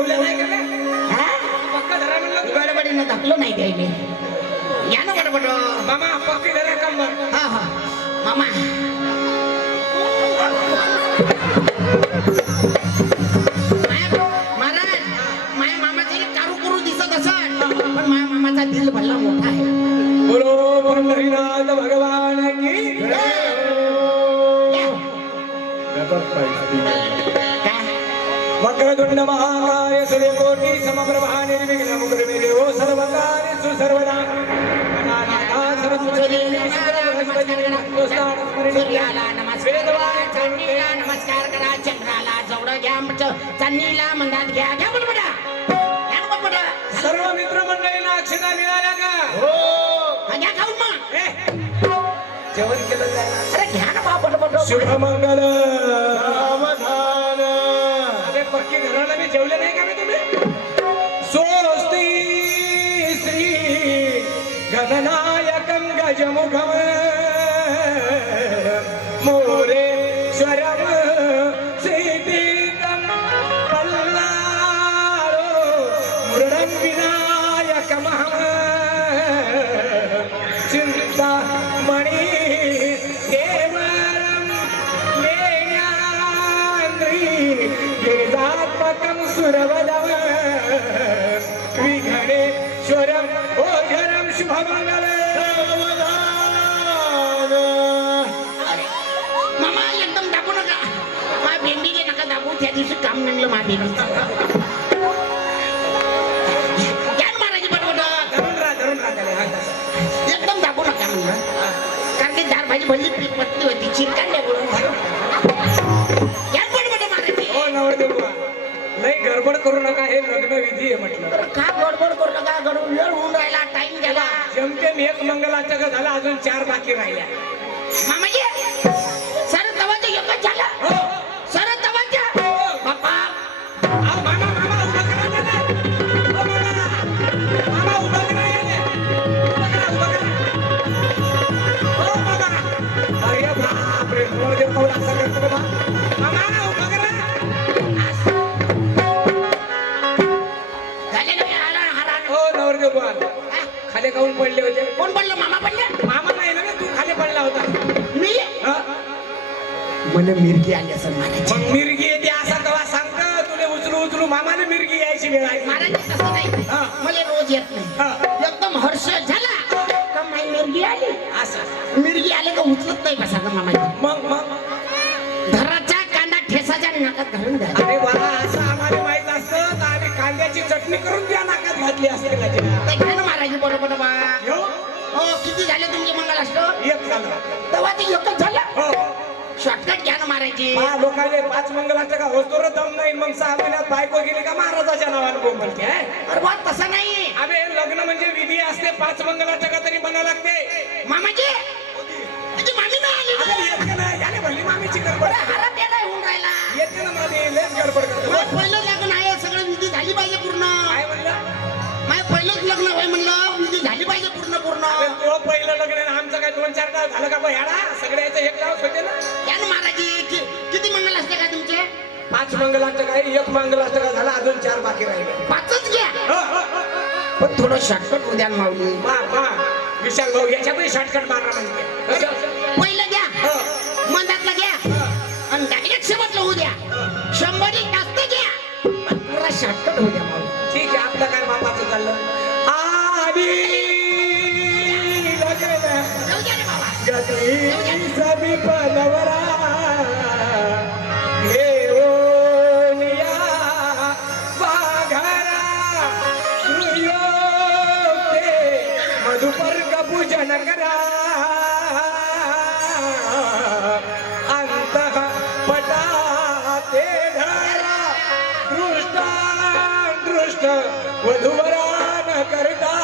जेवले नाही का रे? हा पक्का धरा म्हणलं तू. गडबडीनं धकलो नाही द्यायले या ना गडबड मामा पक्की धरा कंबर. हा हा मामा महाराज माझ्या मामाचे कारू करू दिसत असत पण माझ्या मामाचा दिल भल्ला मोठा आहे बोलो पंढरीनाथ भगवान की काय? वक्रतुंड महाकाय सूर्यकोटि समप्रभा निर्विघ्नं कुरु देवो सर्वकार्येषु सर्वदा. सूर्याला नमस्कार चांदणीला नमस्कार करा चंद्राला जवळ घ्या चांदणीला मंदात घ्या घ्या बडबडा घ्या बडबडा सर्व मित्रमंडळींना अक्षता मिळाल्या का? घ्या खाऊन मग जेवण केलं जाईल. अरे घ्या ना बा बडबड शुभमंगल सावधान. अरे पक्की घराला मी जेवले नाही का रे तुम्ही? स्वस्ति श्री गणनायकं गजमुखं मोरेश्वरं सिद्धिदं पल्लारो मृडं विनायकमहं चिन्तामणि देवरं लेण्याद्रि गिरिजात्मकं सुरवरं विघ्नेश्वरं ओझरं शुभमंगलं. मामा एकदम दाबू नका मा बेंबीले नका दाबू त्या दिवशी काम निघलं मा बेंबीचं घ्या ना महाराज बडबड धरून राहा त्याला. एकदम दाबू नका म्हणलं कारण की दार भाजी भरली पत्नी होती चिरकांड्या बोलून घ्या बडबड महाराज हो नवरदेव बुवा, लय गडबड करू नका. हे लग्न विधी आहे म्हटलं. का गडबड करू नका गडबड वेळ होऊन राहिला टाइम गेला जमतेम एक मंगलाष्टक झाला, अजून 4 बाकी राहिल्या. मामाजी सर तवाचं एकच झालं हो सर तवाच्या बाप्पा अहो, मामा मामा उभा करा त्याला. हो, मामा उभा करा याला. उभा करा. हो मामा. अरे बापरे नवरदेव पाऊल असं करतो का बा? मामा उभा करा. झाले ना हारा हारा हो नवरदेव बुवा, खाली काऊन पडले होते? कोण पडलं मामा पडले मामा नाही ना, तू खाली पडला होता. मी हा? मला मिरगी आली असं महाराज मग मिरगी येते असं तेव्हा सांगतं तुला उचलू मामाला मिरगी यायची वेळ आहे. महाराज तसं नाही हा. मला रोज येत नाही हा. एकदम हर्ष झाला का माई मिरगी आली असं मिरगी आले का उचलत नाही बसा का मामाजी मग घराचा कांदा ठेसाच्या नाकात घालून द्या अरे वा, असं आम्हाला माहित असतं तर आम्ही कांद्याची चटणी करून त्या नाकात घातली असते का ते घ्या ना महाराज बरोबर बा हो किती झाले तुमचे मंगलाष्ट एक झालं. तेव्हा ते एकच झालं हो शॉर्टकट घ्या ना महाराजी लोकांनी 5 मंगलाष्टक होतो दम नाही, मग 6 महिन्यात बायको गेली का महाराजाच्या नावाने बोंबलते आहे. अरे बा तसं नाही अबे लग्न म्हणजे विधी असते, 5 मंगलाष्टक तरी बनावं लागते. मामाजी तुझी मामी नाही आली अरे ना? येते ना, याने भरली मामीची गडबड. अरे हारा तेरा होऊन राहिला येते ना मामी, लयच गडबड करतो. मग पहिलं लग्न आहे सगळं विधी झाली पाहिजे पूर्ण काय म्हणलं? माझं पहिलंच लग्न आहे म्हणलं विधी झाली पाहिजे पूर्ण अरे तो पहिलं लग्न आहे, आमचं काय 2-4 गाव झालं का बा याडा? सगळ्याचं एक गाव होते ना. या ना महाराजी किती मंगल असते का तुमचे 5 मंगलाष्टक आहे, एक मंगलाष्टक झाला, अजून 4 बाकी राहिले. 5च घ्या हो, हो, हो. पण थोडं शॉर्टकट उद्या माऊली वा, विशाल भाऊ याच्यातही शॉर्टकट मारला म्हणजे. पहिलं घ्या हो. मंदातलं घ्या आणि डायरेक्ट शेवटलं होऊ द्या 100 जास्त घ्या पण पुरा शॉर्टकट होऊ द्या माऊली ठीक आहे, आपलं काय बापाचं चाललं. आधी लग्न जाऊ द्या रे बाबा गती समीप नवरा घेऊन या वाघरा सुयोग्य मधुपर्क पूजन करा अंतः पटाते धरा दृष्ट वधूवरान करता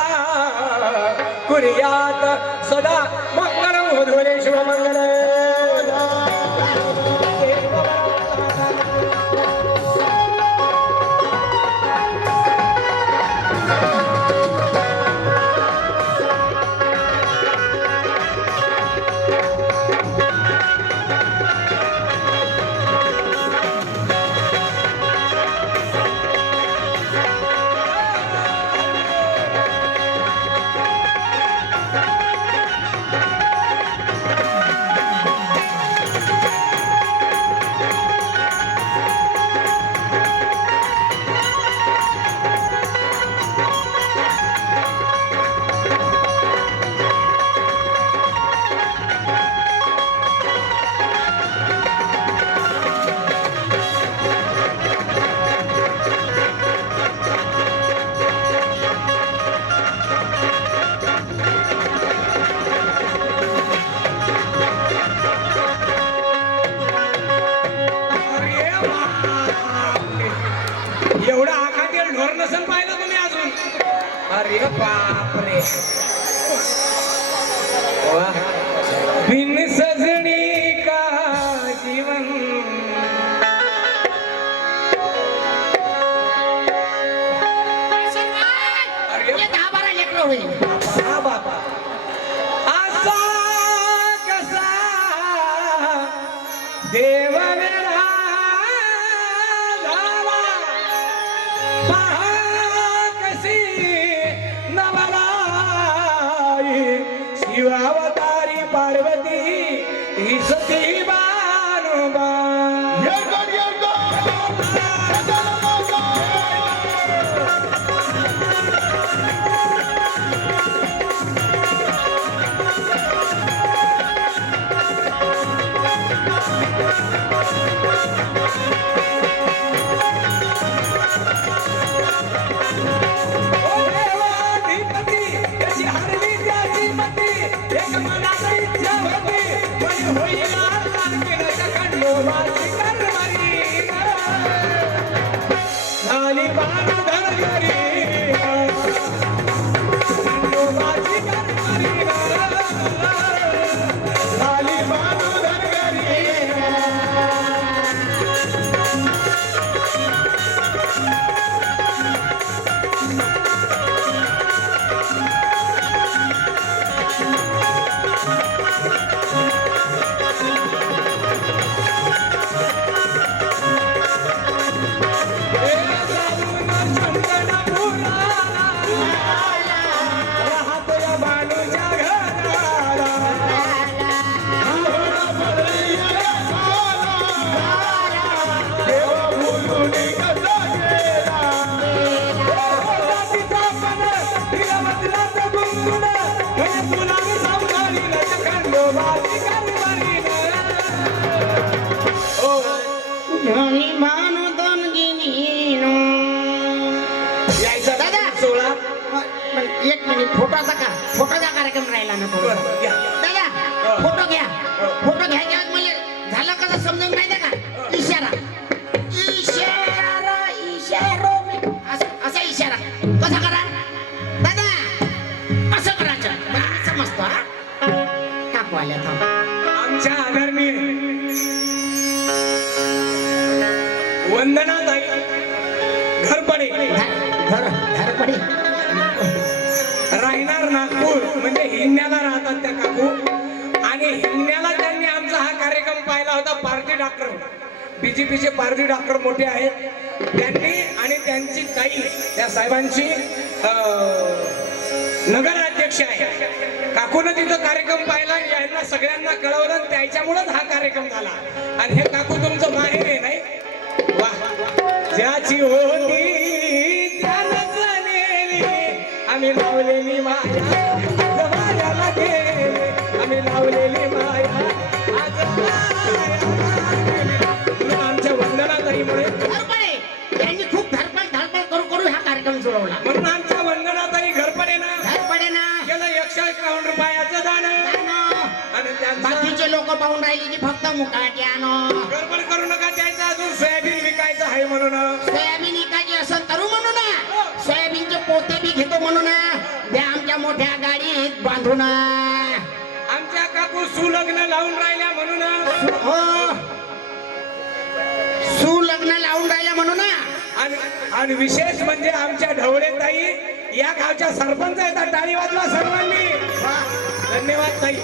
कुर्यात सदा मंगलम वधूवरे शुभमंगल. घर नसन पाहिलं तुम्ही अजून. अरे बापरे वाह. बिन सजनी का जीवन अरे हे 10-12 लेकरं होईल. हा बाबा असा कसा देव वेळा झाला पहा कशी नवलाई शिवावतारी पार्वती ही सती बानुबा. धनी भानु दोनगिनीनो. दादा. सोळा एक मिनिट फोटोचा कार्यक्रम राहिला ना थोडा. दादा फोटो घ्या. फोटो घ्यायच्या आत मला झालं कसं समजून माहिती का? इशारा इशारा इशारो असा इशारा कसा करा दादा? असं करायचं मला समजतो. हा टाकू आल्या थांब. आमच्या आदरणीय वंदनाताई घरपडे धरपडे राहणार नागपूर म्हणजे हिंगण्याला राहतात त्या काकू. आणि हिंगण्याला त्यांनी आमचा हा कार्यक्रम पाहिला होता. पारधी डॉक्टर बीजेपीचे पारधी डॉक्टर मोठे आहेत त्यांनी आणि त्यांची ताई त्या साहेबांची नगराध्यक्ष आहे. काकूनं तिथं कार्यक्रम पाहिला यांना सगळ्यांना कळवलं आणि त्याच्यामुळेच हा कार्यक्रम झाला. आणि हे काकू तुमचं माहेर आहे नाही वा. ज्याची होती त्यानंच नेली आम्ही लावलेली माया जवाऱ्याला गेली आम्ही लावलेली माया आज म्हणून आमच्या वंदनाताईमुळे धरपडे यांनी खूप धडपड करून हा कार्यक्रम जुळवला. म्हणून आमच्या वंदनाताई घरपडे ना धरपडे ना गेलं 151 रुपयाचं दान आणि त्यांचं बाकीचे लोक पाहून राहिले की फक्त मुकाट्यानो गडबड करू नका. त्याचं अजून सोयाबीन विकायचं आहे म्हणून सोयाबीन इकायची असं करू म्हणू ना. सोयाबीनचे पोते बी घेतो म्हणू ना. द्या आमच्या मोठ्या गाडीत बांधून. आमच्या काकू सुलग्न लावून राहिल्या म्हणून हो सुलग्न लावून राहिल्या म्हणू ना. आणि विशेष म्हणजे आमच्या ढवळे ताई या गावच्या सरपंच आहेत. टाळी वाजवा सर्वांनी. धन्यवाद ताई.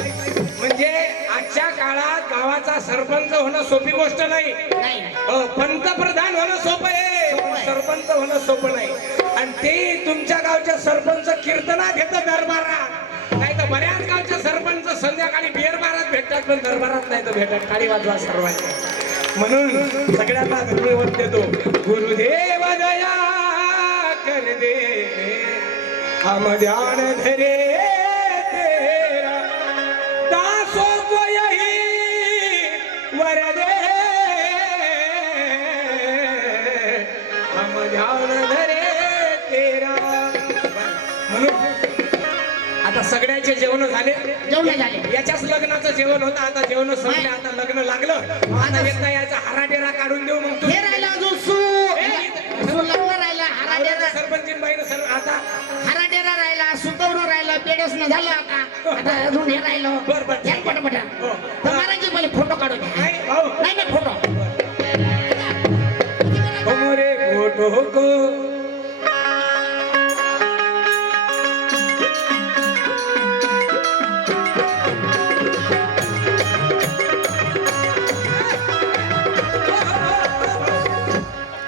म्हणजे आजच्या काळात गावाचा सरपंच होणं सोपी गोष्ट नाही. पंतप्रधान होणं सोपं आहे सरपंच होणं सोपं नाही. आणि ते तुमच्या गावच्या सरपंच कीर्तनात घेतं दरबारात. नाही तर बऱ्याच गावचे सरपंच संध्याकाळी बिअर बारात भेटतात पण दरबारात नाही तर भेटतात. टाळी वाजवा सर्वांनी. म्हणून सगळ्यांना धन्यवाद देतो. गुरुदेव दया कर दे हम ध्यान धरे तेरा दासों को यही वर दे हम ध्यान धरे तेरा. म्हणून आता सगळ्याचे जेवण झाले. याच्याच लग्नाचं जेवण होतं. आता जेवण संपले. आता लग्न लागलं. आता येता याचा हराडेरा काढून देऊ. मग तू हे राहिला अजून लग्न राहिला हराड्याचा राहिलोच ना झालं आता अजून हे राहिलो बरं, बरं. घ्या पटापटा हो. तर महाराज पहिले फोटो काढून घ्या. नाही भाऊ नाही फोटो मोरे फोटो को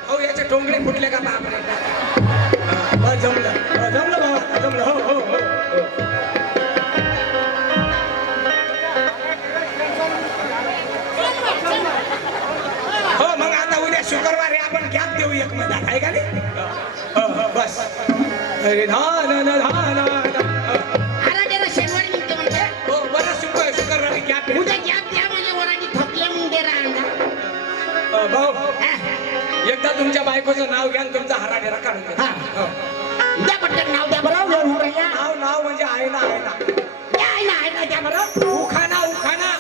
हो याचे टोंगडे फुटले का बापरे जमलं जमलं बाबा जमलं हो हो हो हो मग आता उद्या शुक्रवारी आपण गॅप देऊ एक मध्ये आहे का नाही बस अरे महाराजाला शनिवारी निघते म्हणते हो बरं शुक्रवारी गॅप देऊ उद्या गॅप द्या म्हणजे वरांनी थकले मग दे राहणार भाऊ एकदा तुमच्या बायकोचं नाव घ्या आणि तुमचा हराडेरा काढून द्या. हो. द्या पटकन नाव द्या बरं घेऊन राहिला नाव नाव म्हणजे आहे ना आहे ना द्या बरं उखाणा उखाणा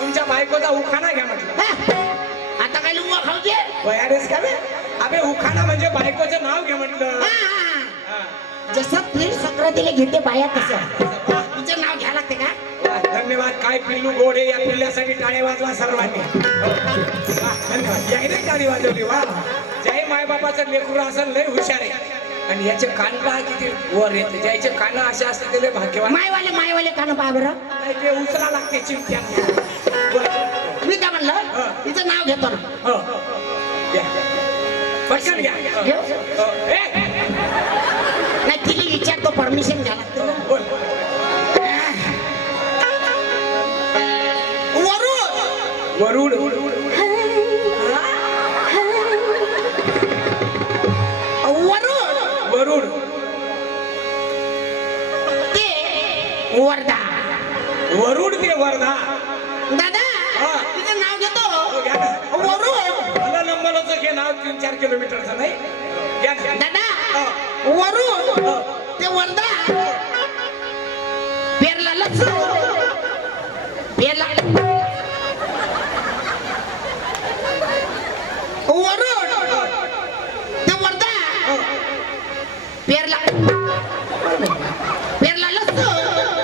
तुमच्या बायकोचा उखाणा घ्या म्हटलं आता काय लुंगा खाऊचे वयाडेस का बे? अबे उखाणा म्हणजे बायकोचं नाव घ्या म्हटलं हा. जसं पीठ सक्रातीला घेते बाया तसं तिचं नाव घ्या लागते का वा, धन्यवाद काय पिल्लू गोडे या पिल्ल्यासाठी टाळे वाजवा सर्वांनी हो. वा, धन्यवाद यायने टाळी वाजवली वा जय मायबापाचं लेकरू असेल लय हुशार आहे आणि याचे कान पहा किती वर येते ज्याचे कान असे असते ते लय भाग्यवान मायवाले कान पहा बरं नाही ते उचला लागते चिमट्या मी काय म्हणलं तिचं नाव घेतो ना हो घ्या. पटकन घ्या घेऊ? हो. नाही तिला विचारतो परमिशन घ्या लागते ना. बोल. वरुड वरुड वरुड वरुड ते वर्धा वरुड ते वर्धा दादा हा. तिचं नाव घेतो हो, घ्या ना. वरुड मला नंबरचं घे नाव 3-4 किलोमीटरचं नाही घ्या घ्या. दादा हो. वरुड हो. ते वर्धा पेरला लसूण पेरला वरुड ते वर्धा पेरला पेरला लसूण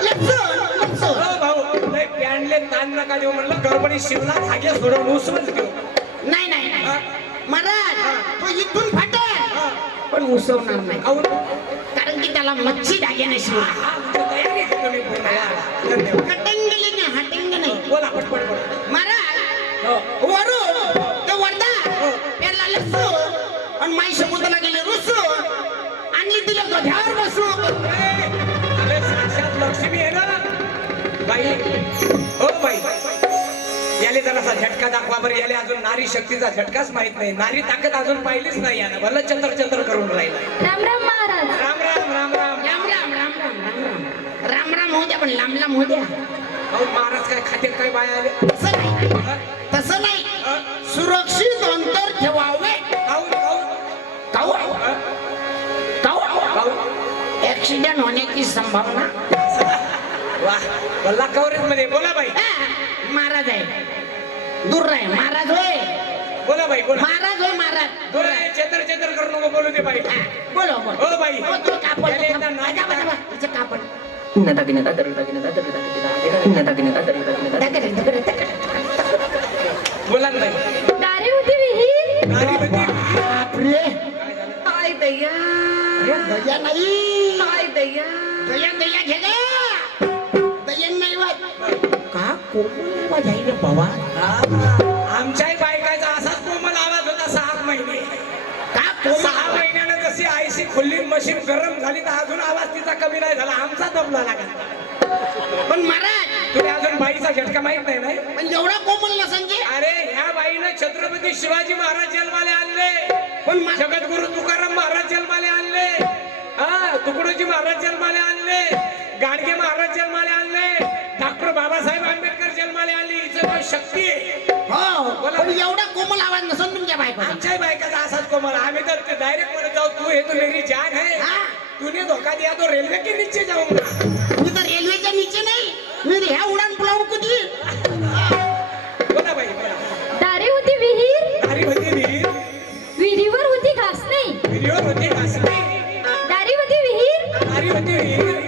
लसूण हो भाऊ लय पॅनले ताण नका देऊ म्हणलं गडबडी शिवला धागे सोडून उसवूनच घेऊ नाही नाही हा. महाराज तो इथून फाटेल हा. पण उसवणार नाही खाऊन कारण की त्याला मच्छी धाग्याने शिवला हा, म्हणजे तयारी आहे तुम्ही बोलायला. धन्यवाद. हटिंगली नाही हटिंग नाही बोला पटपट बोला महाराज हो. वरुड ते वर्धा हो. पेरला लसूण आणि माई समुद्राला गेले रुसून आणली तिला गध्यावर बसून अरे साक्षात लक्ष्मी आहे ना बाई हो बाई याले जरासा झटका दाखवा बरं याले अजून नारी शक्तीचा झटकाच माहित नाही नारी ताकद अजून पाहिलीच नाही यानं भलं चंद्र चंद्र करून राहिला राम राम महाराज राम राम राम राम राम राम राम राम राम राम राम राम होऊ द्या पण लांब लांब होऊ द्या अहो महाराज काय खाते काय बाय आले तसं नाही हा? तसं नाही हा? सुरक्षित अंतर ठेवावे खाऊन खाऊन काऊ हा? काऊ खाऊन ऍक्सिडेंट होण्याची संभावना वा बल्ला कव्हरेज मध्ये बोला बाई महाराज आहे दूर आहे महाराज होय बोला बाई बोला महाराज होय महाराज दूर आहे होय, चेतर चेतर करू नको बोलू दे बाई बोलो बोलो हो बाई हो, तू कापड याले एकदा नारी तिचं कापड बोला ना बाई दारी होती विहीर नारी होती बापरे काय दया अरे दया नाही काय दया दया दया घे ग दया नाही वाट का कोण वाजाई रे बाबा आमच्याही बायकाचा असाच कोमल आवाज होता 6 महिने का 6 महिन्यानं जशी आयसी खुल्ली मशीन गरम झाली तर अजून आवाज तिचा कमी नाही झाला आमचा दबला लागला पण महाराज तुम्ही अजून बाईचा झटका माहित नाही नाही पण एवढा कोमल नसन की अरे ह्या बाईनं छत्रपती शिवाजी महाराज जन्माले आणले पण जगद्गुरु तुकाराम महाराज जन्माले आणले हा तुकडोजी महाराज जन्माले आणले गाडगे महाराज जन्माले आणले डॉक्टर बाबासाहेब आंबेडकर जन्माले आणले हिचं नाव शक्ती आहे हो पण एवढा कोमल आवाज नसन तुमच्या बायकोचा आमच्याही बायकाचा असाच कोमल आम्ही तर डायरेक्ट म्हणत जाऊ तू हे तो मेरी जान है हा तूने धोखा दिया तो रेल्वे के नीचे जाऊंगा मी तर रेल्वेच्या नीचे नाही मी ह्या उडान पुलावर कधी बोला बाई बोला दारी होती विहीर नारी होती विहीर विहिरीवर होती घासणी विहिरीवर होती घासणी दारी होती विहीर नारी होती विहीर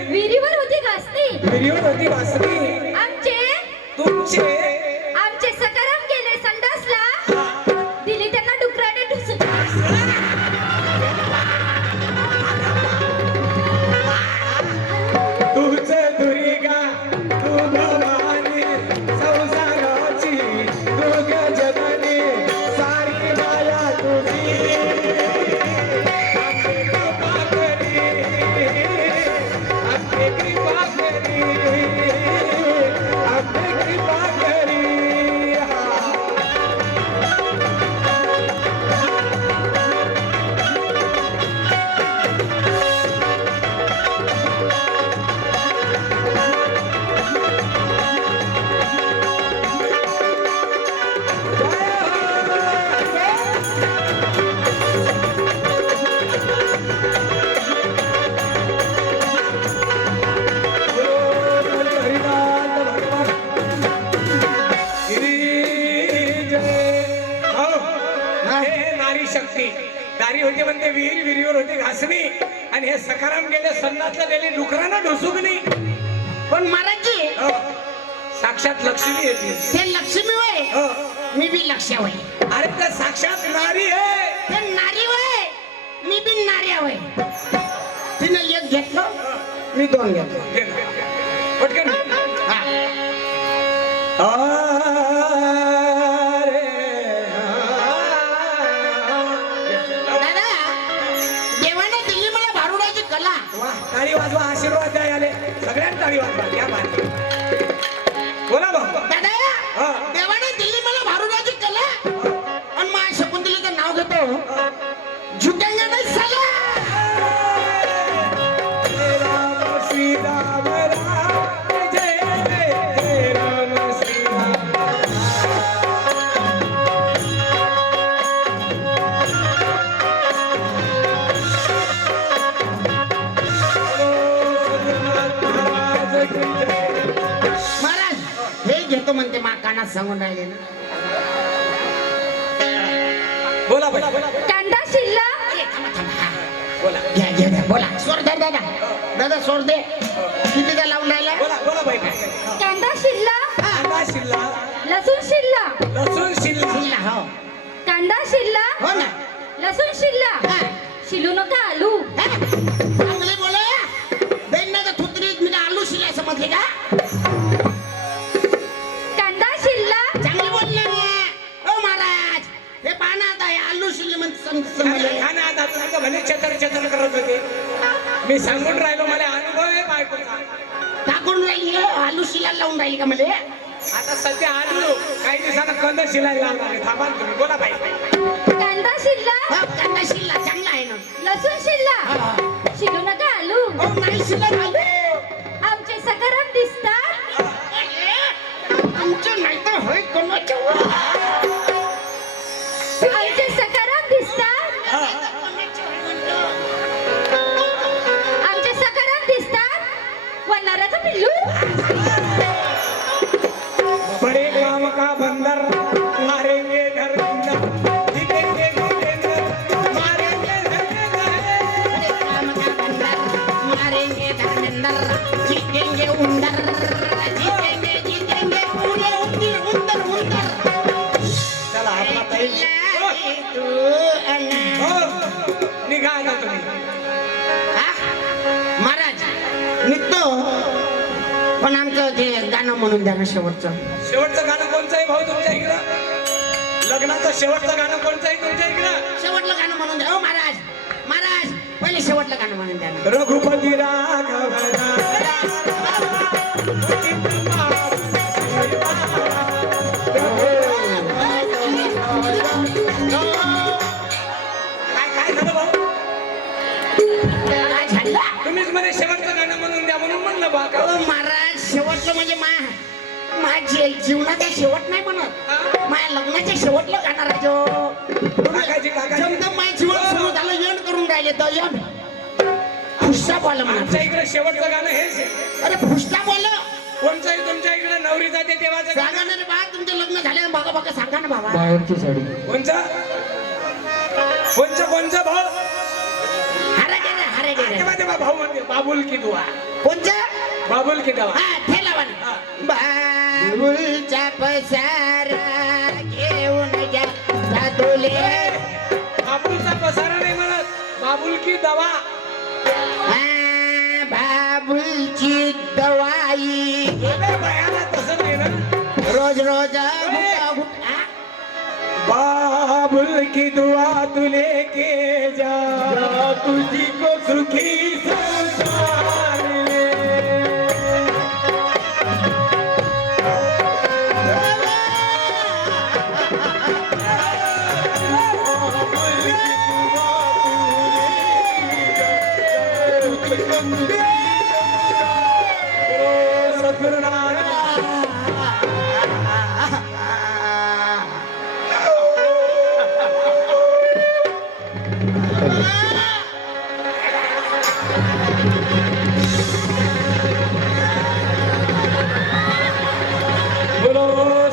नारी शक्ती नारी होती म्हणते विहीर विहिरीवर होती घासणी आणि हे सखाराम गेले सन्नातला गेले डुकरांना ढोसुकणी पण महाराजजी साक्षात लक्ष्मी येते ते लक्ष्मी वय मी बी लक्ष्या वय अरे त्या साक्षात नारी आहे ते नारी वय मी बी नार्या वय तिने एक घेतलं मी दोन घेतलो पटकन हा. दादा देवाने दिली मला भारुडाची कला टाळी वाजवा आशीर्वाद द्या आले सगळ्यांना टाळी वाजवा या मागे बोला भाऊ दादा हा. देवाने दिली मला भारुडाची कला आणि माझ्या शकुंतलेचं नाव घेतो झुकेंगे नाही साला श्री राम राम जय जय जय राम श्री राम महाराज हे घेतो म्हणते मा कानात सांगून राहिले ना बोला बोला बोला कांदा शिल्ला अरे थांबा थांबा हा. बोला घ्या घ्या घ्या बोला सोड दे दादा दादा सोड दे किती का लावून राहिला बोला बोला बाई कांदा शिल्ला कांदा शिल्ला लसूण शिल्ला लसूण शिल्ला शिल्ला, हो कांदा शिल्ला हो ना लसूण शिल्ला हा. शिलू नका आलू हा? चांगले बोला दैन्याचं थुत्रीत मी आलू शिलाय समजले का कांदा शिल्ला चांगले बोलले ना ओ महाराज हे पाहना आता हे आलू शिले समजले खाना आता तुम्ही तर भले छतर छतर करत होते मी सांगून राहिलो मला अनुभव आहे बायकोचा टाकून राहिली हे? आलू शिला लावून राहिली का मध्ये आता सध्या आलो काही दिवसानं कंद शिलायला लावणार आहे. थांबा ना तुम्ही बोला बाई कांदा शिल्ला हा, कांदा शिल्ला चांगला आहे ना लसूण शिल्ला हा, हा. शिलू नका आलू हो नाही शिला आलू आमचे सकाराम दिसतात आमचं नाही तर होय कोणाच्या आमचे सकाराम दिसतात आमचे सकाराम दिसतात वनाराचं पिल्लू बड़े काम का बंदर मारेंगे धर्मेंद्र जीतेंगे जितेंद्र मारेंगे धर्मेंद्र मारेंगे धर्मेंद्र जीतेंगे उंदर जीतेंगे जीतेंगे पूरे उंदर उंदर उंदर चला आपला ताई तू हो निघा आता तुम्ही महाराज निघतो पण आमचं ते गाणं म्हणून द्या ना शेवटचं शेवटचं गाणं कोणचं आहे भाऊ तुमच्या इकडं लग्नाचं शेवटचं गाणं कोणतं आहे तुमच्या इकडं शेवटलं गाणं म्हणून द्या हो महाराज महाराज पहिले शेवटलं गाणं म्हणून द्या ना रघुपती राघव काय काय झालं भाऊ काय झालं तुम्हीच म्हणे शेवटचं गाणं म्हणून द्या म्हणून म्हणलं बा का अहो महाराज शेवटलं म्हणजे माझ्या जीवनाचा शेवट नाही म्हणत माझ्या लग्नाच्या शेवटलं गाणं राजो काकाजी काकाजी जमदम माझं जीवन सुरू झालं एंड करून राहिले तर एंड फुसटा बोल म्हणा आमच्या इकडे शेवटचं गाणं हेच आहे अरे फुसटा बोल कोणचं आहे तुमच्या इकडे नवरी जाते तेव्हाचं सांगा गाणं ना रे बा तुमचं लग्न झाले बघा बघा सांगा ना बाबा कोणचं कोणचं कोणचं भाऊ हरे गे तेव्हा तेव्हा भाऊ म्हणते बाबुल की दुआ कोणचं बाबुल की दुआ हा ते लावा ना बाबुलचा पसारा घेऊन जा साधुले बाबुलचा पसारा नाही म्हणत बाबुल की दवा बाबुलची दवाई अबे बायाला तसं नाही ना रोज रोज बाबुल की दुआ तू लेके जा तुझी को सुखी संसार में। बोलो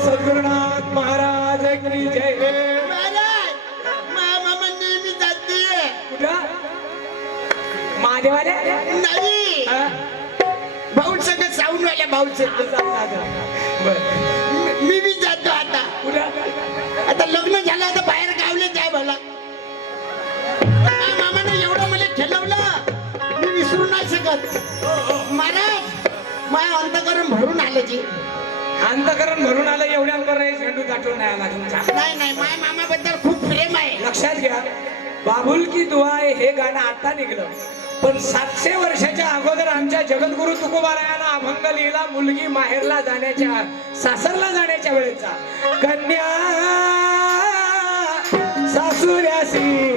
सद्गुरुनाथ महाराज की जय. मामा नेहमी जाते कुठं महादेवाल्या नाही हा? भाऊ सगळं साऊंड वाल्या भाऊ बरं. मी बी जातो आता कुठं आता लग्न झालं आता बाहेर गावले जाय मला मामानं एवढं मला खेळवलं मी विसरू नाही शकत महाराज माझ्या अंतकरण भरून आलं जी अंतकरण भरून आलं एवढ्या बरं झेंडू दाटून नाही आला तुमचा. नाही माझ्या मामाबद्दल खूप प्रेम आहे लक्षात घ्या बाबुल की दुआ आहे हे गाणं आता निघलं पण 700 वर्षाच्या अगोदर आमच्या जगद्गुरु तुकोबारायानं अभंग लिहिला मुलगी माहेरला जाण्याच्या सासरला जाण्याच्या वेळेचा. कन्या सासुऱ्यासी